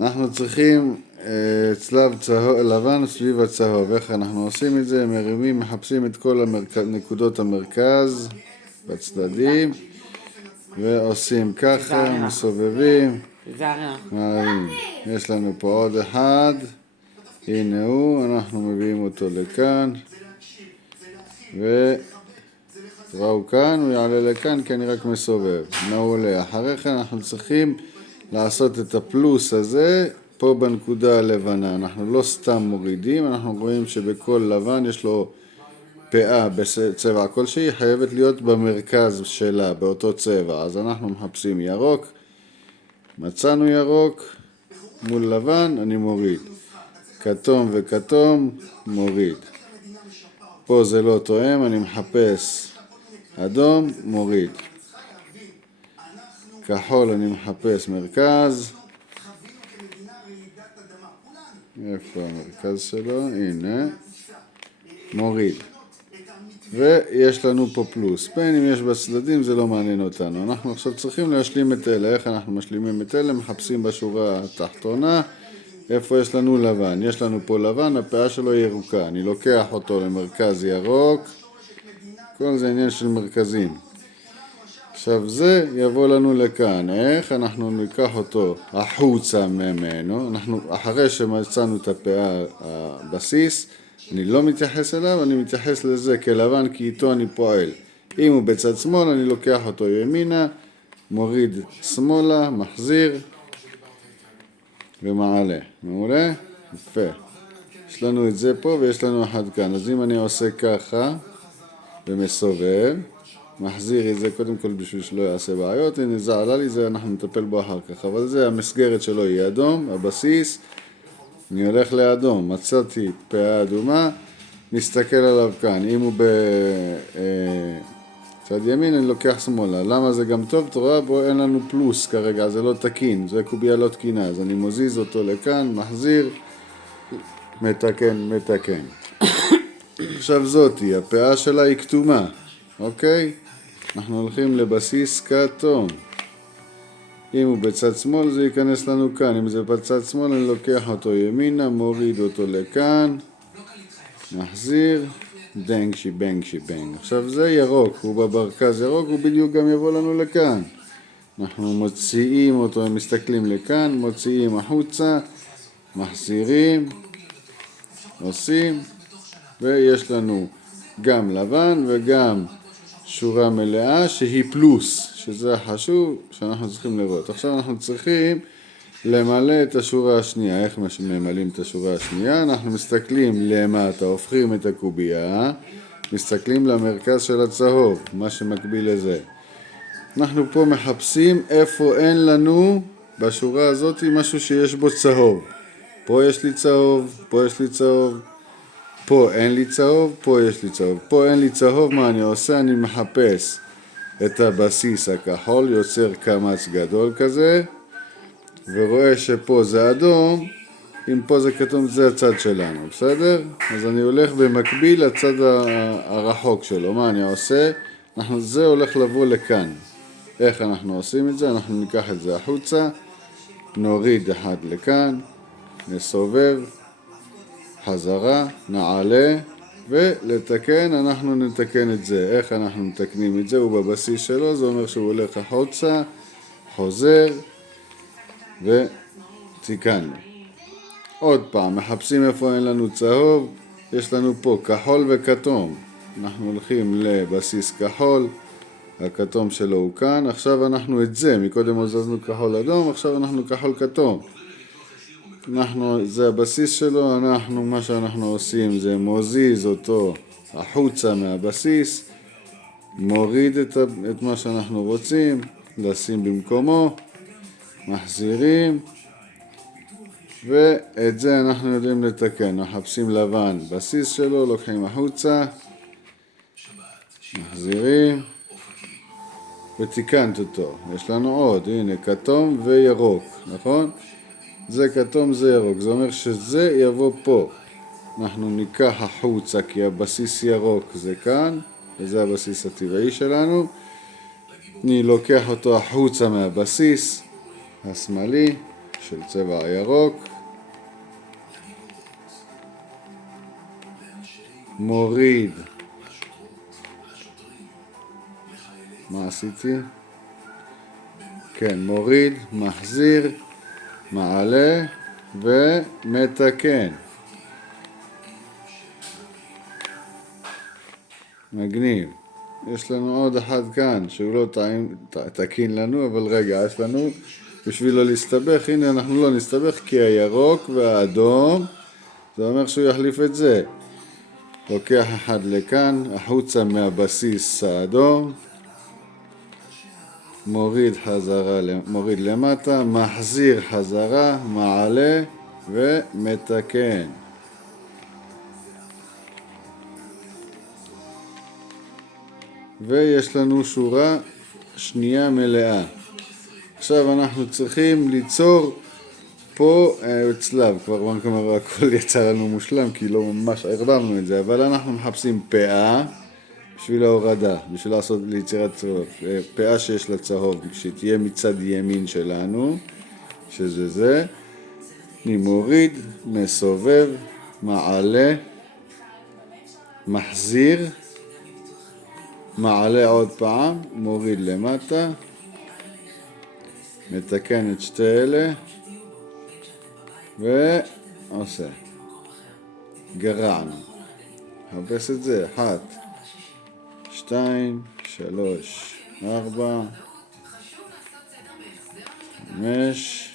אנחנו צריכים צלב לבן סביב הצהוב. איך אנחנו עושים את זה? מרימים, מחפשים את כל נקודות המרכז בצדדים ועושים ככה, מסובבים. יש לנו פה עוד אחד, הנה הוא, אנחנו מביאים אותו לכאן וראו כאן, הוא יעלה לכאן כי אני רק מסובב. מעולה. אחרי כן אנחנו צריכים לעשות את הפלוס הזה פה בנקודה הלבנה. אנחנו לא סתם מורידים, אנחנו רואים שבכל לבן יש לו פאה בצבע כלשהי, חייבת להיות במרכז שלה, באותו צבע. אז אנחנו מחפשים ירוק, מצאנו ירוק, מול לבן אני מוריד. כתום וכתום מוריד. פה זה לא תואם, אני מחפש אדום, מוריד. כחול אני מחפש מרכז. איפה המרכז שלו? הנה. מוריד. ויש לנו פה פלוס. בין אם יש בצדדים זה לא מעניין אותנו. אנחנו עכשיו צריכים להשלים את אלה. איך אנחנו משלימים את אלה? מחפשים בשורה התחתונה. איפה יש לנו לבן? יש לנו פה לבן, הפאה שלו ירוקה. אני לוקח אותו למרכז ירוק. כל זה עניין של מרכזים. עכשיו זה יבוא לנו לכאן. איך? אנחנו ניקח אותו החוצה ממנו. אחרי שמצאנו את הפאה הבסיס, אני לא מתייחס אליו, אני מתייחס לזה כלבן כי איתו אני פועל. אם הוא בצד שמאל, אני לוקח אותו ימינה, מוריד שמאלה, מחזיר ומעלה. מעולה? יפה. יש לנו את זה פה ויש לנו אחד כאן. אז אם אני עושה ככה ומסובב, מחזיר את זה קודם כל בשביל שלא יעשה בעיות. הנה זה עלה לי, זה אנחנו נטפל בו אחר כך. אבל זה המסגרת שלו היא אדום, הבסיס. אני הולך לאדום, מצאתי פאה אדומה, מסתכל עליו כאן. אם הוא בצד ימין אני לוקח שמאלה. למה זה גם טוב? תראה בו אין לנו פלוס כרגע, זה לא תקין, זה קוביה לא תקינה. אז אני מוזיז אותו לכאן, מחזיר, מתקן. עכשיו זאתי, הפאה שלה היא כתומה, אוקיי? אנחנו הולכים לבסיס כתום. אם הוא בצד שמאל זה ייכנס לנו כאן, אם זה בצד שמאל אני לוקח אותו ימינה, מוריד אותו לכאן, מחזיר, דנג שיבנג. עכשיו זה ירוק, הוא במרכז ירוק, הוא בדיוק גם יבוא לנו לכאן. אנחנו מוציאים אותו, הם מסתכלים לכאן, מוציאים החוצה, מחזירים, עושים, ויש לנו גם לבן וגם שורה מלאה שהיא פלוס, שזה החשוב שאנחנו צריכים לראות. עכשיו אנחנו צריכים למלא את השורה השנייה. איך ממלאים את השורה השנייה? אנחנו מסתכלים למטה, הופכים את הקובייה, מסתכלים למרכז של הצהוב, מה שמקביל לזה. אנחנו פה מחפשים איפה אין לנו בשורה הזאת משהו שיש בו צהוב. פה יש לי צהוב, פה יש לי צהוב. פה אין לי צהוב, פה יש לי צהוב. פה אין לי צהוב, מה אני עושה? אני מחפש את הבסיס הכחול, יוצר קמץ גדול כזה, ורואה שפה זה אדום, אם פה זה כתום זה הצד שלנו, בסדר? אז אני הולך במקביל לצד הרחוק שלו. מה אני עושה? זה הולך לבוא לכאן. איך אנחנו עושים את זה? אנחנו ניקח את זה החוצה, נוריד אחד לכאן, נסובב, חזרה, נעלה, ולתקן, אנחנו נתקן את זה. איך אנחנו מתקנים את זה? הוא בבסיס שלו, זה אומר שהוא הולך החוצה, חוזר, ותיקנו. עוד פעם, מחפשים איפה אין לנו צהוב, יש לנו פה כחול וכתום. אנחנו הולכים לבסיס כחול, הכתום שלו הוא כאן, עכשיו אנחנו את זה, מקודם הוזזנו כחול אדום, עכשיו אנחנו כחול כתום. זה הבסיס שלו, מה שאנחנו עושים זה מוזיז אותו החוצה מהבסיס, מוריד את מה שאנחנו רוצים, לשים במקומו, מחזירים, ואת זה אנחנו יודעים לתקן. מחפשים לבן, בסיס שלו, לוקחים החוצה, מחזירים, ותיקנת אותו. יש לנו עוד, הנה, כתום וירוק, נכון? זה כתום, זה ירוק, זה אומר שזה יבוא פה. אנחנו ניקח החוצה כי הבסיס ירוק זה כאן, וזה הבסיס הטבעי שלנו. אני לוקח אותו החוצה מהבסיס השמאלי, של צבע הירוק, מוריד, מה עשיתי? כן, מוריד, מחזיר, מעלה ומתקן. מגניב. יש לנו עוד אחד כאן שהוא לא תקין לנו, אבל רגע, יש לנו בשביל לא להסתבך. הנה אנחנו לא נסתבך כי הירוק והאדום, זה אומר שהוא יחליף את זה. לוקח אחד לכאן, החוצה מהבסיס האדום, מוריד חזרה, מוריד למטה, מחזיר חזרה, מעלה ומתקן. ויש לנו שורה שנייה מלאה. עכשיו אנחנו צריכים ליצור פה צלב, כבר הכל יצא לנו מושלם כי לא ממש ערבבנו את זה, אבל אנחנו מחפשים פאה בשביל ההורדה, בשביל לעשות ליצירת צהוב, פאה שיש לה צהוב, שתהיה מצד ימין שלנו, שזה זה. אני מוריד, מסובב, מעלה, מחזיר, מעלה עוד פעם, מוריד למטה, מתקן את שתי אלה ועושה, גרענו. חפש את זה, 1, 2, 3, 4, 5,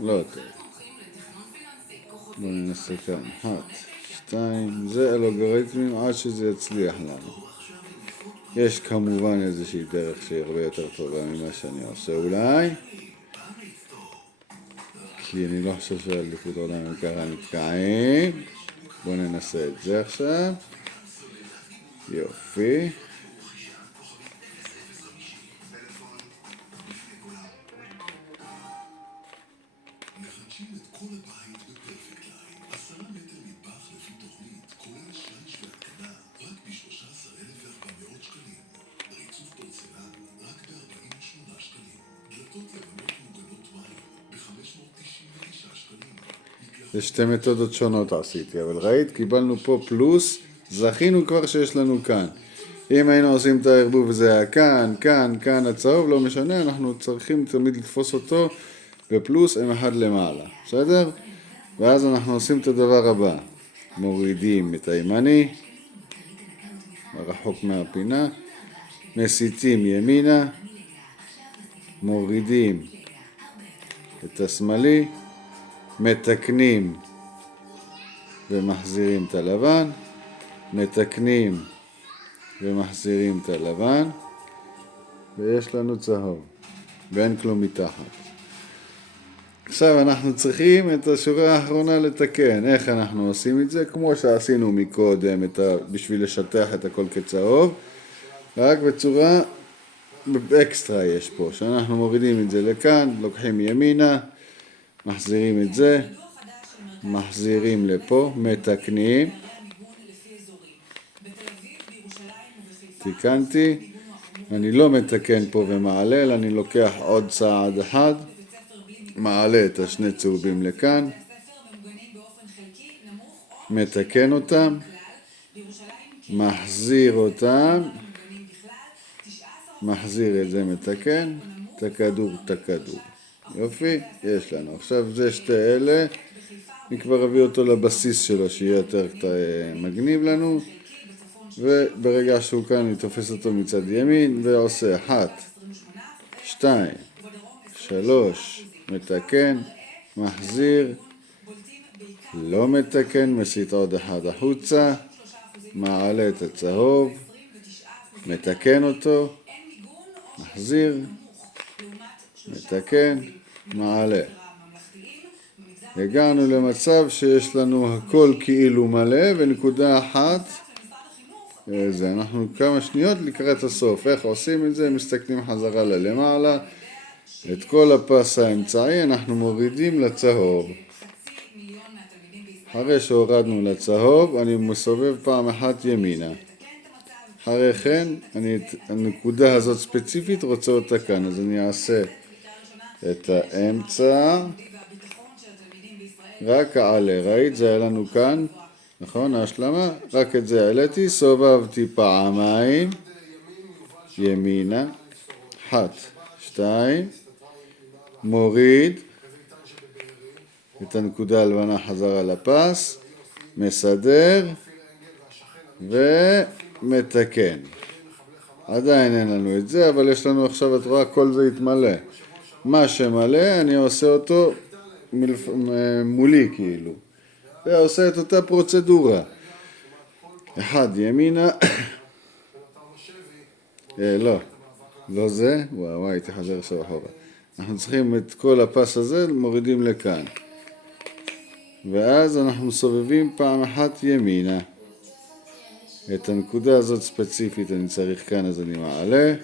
לא טוב. בואו ננסה כאן, 1, 2, זה אלוגריתמים עד שזה יצליח לנו. יש כמובן איזושהי דרך שהיא הרבה יותר טובה ממה שאני עושה אולי, כי אני לא חושב שהאליפות העולם הם ככה נתקעים. בואו ננסה את זה עכשיו. יופי. זה שתי מתודות שונות עשיתי, אבל ראית, קיבלנו פה פלוס, זכינו כבר שיש לנו כאן. אם היינו עושים את הערבוב וזה היה כאן, כאן, כאן הצהוב, לא משנה, אנחנו צריכים תמיד לתפוס אותו בפלוס עם אחד למעלה, בסדר? ואז אנחנו עושים את הדבר הבא, מורידים את הימני, רחוק מהפינה, מסיטים ימינה, מורידים את השמאלי, מתקנים ומחזירים את הלבן, מתקנים ומחזירים את הלבן, ויש לנו צהוב, ואין כלום מתחת. עכשיו אנחנו צריכים את השורה האחרונה לתקן. איך אנחנו עושים את זה? כמו שעשינו מקודם בשביל לשטח את הכל כצהוב, רק בצורה אקסטרה יש פה, שאנחנו מורידים את זה לכאן, לוקחים ימינה, מחזירים את זה, מחזירים לפה, מתקנים, תיקנתי, אני לא מתקן פה ומעלה, אלא אני לוקח עוד צעד אחד, מעלה את השני צהובים לכאן, מתקן אותם, מחזיר אותם, מחזיר את זה, מתקן, את הכדור. יופי, יש לנו. עכשיו זה שתי אלה, אני כבר אביא אותו לבסיס שלו שיהיה יותר מגניב לנו, וברגע שהוא כאן אני תופס אותו מצד ימין ועושה 1, 2, 3, מתקן, מחזיר, לא מתקן, מסיט עוד אחד החוצה, מעלה את הצהוב, מתקן אותו, מחזיר, מתקן, מעלה. הגענו למצב שיש לנו הכל כאילו מלא ונקודה אחת. זה, אנחנו כמה שניות לקראת הסוף. איך עושים את זה? מסתכלים חזרה ללמעלה. את כל הפס האמצעי אנחנו מורידים לצהוב. אחרי שהורדנו לצהוב, אני מסובב פעם אחת ימינה. אחרי כן, הנקודה הזאת ספציפית רוצה אותה כאן, אז אני אעשה את האמצע, רק העלה, ראית? זה היה לנו כאן, נכון? ההשלמה, רק את זה העליתי, סובבתי פעמיים, ימינה, 1, 2, מוריד את הנקודה הלבנה חזרה לפס, מסדר ומתקן. עדיין אין לנו את זה, אבל יש לנו עכשיו, את רואה, כל זה יתמלא. מה שמלא, אני עושה אותו מולי כאילו. ועושה את אותה פרוצדורה. 1 ימינה, לא זה, וואי, תחזר עכשיו אחורה. אנחנו צריכים את כל הפס הזה, מורידים לכאן. ואז אנחנו מסובבים פעם אחת ימינה. את הנקודה הזאת ספציפית אני צריך כאן, אז אני מעלה.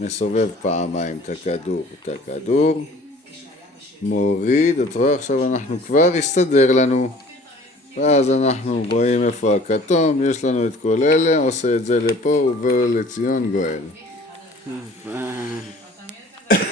מסובב פעמיים את הכדור. מוריד, את רואה, עכשיו אנחנו כבר הסתדר לנו. ואז אנחנו רואים איפה הכתום, יש לנו את כל אלה, עושה את זה לפה ובא לציון גואל.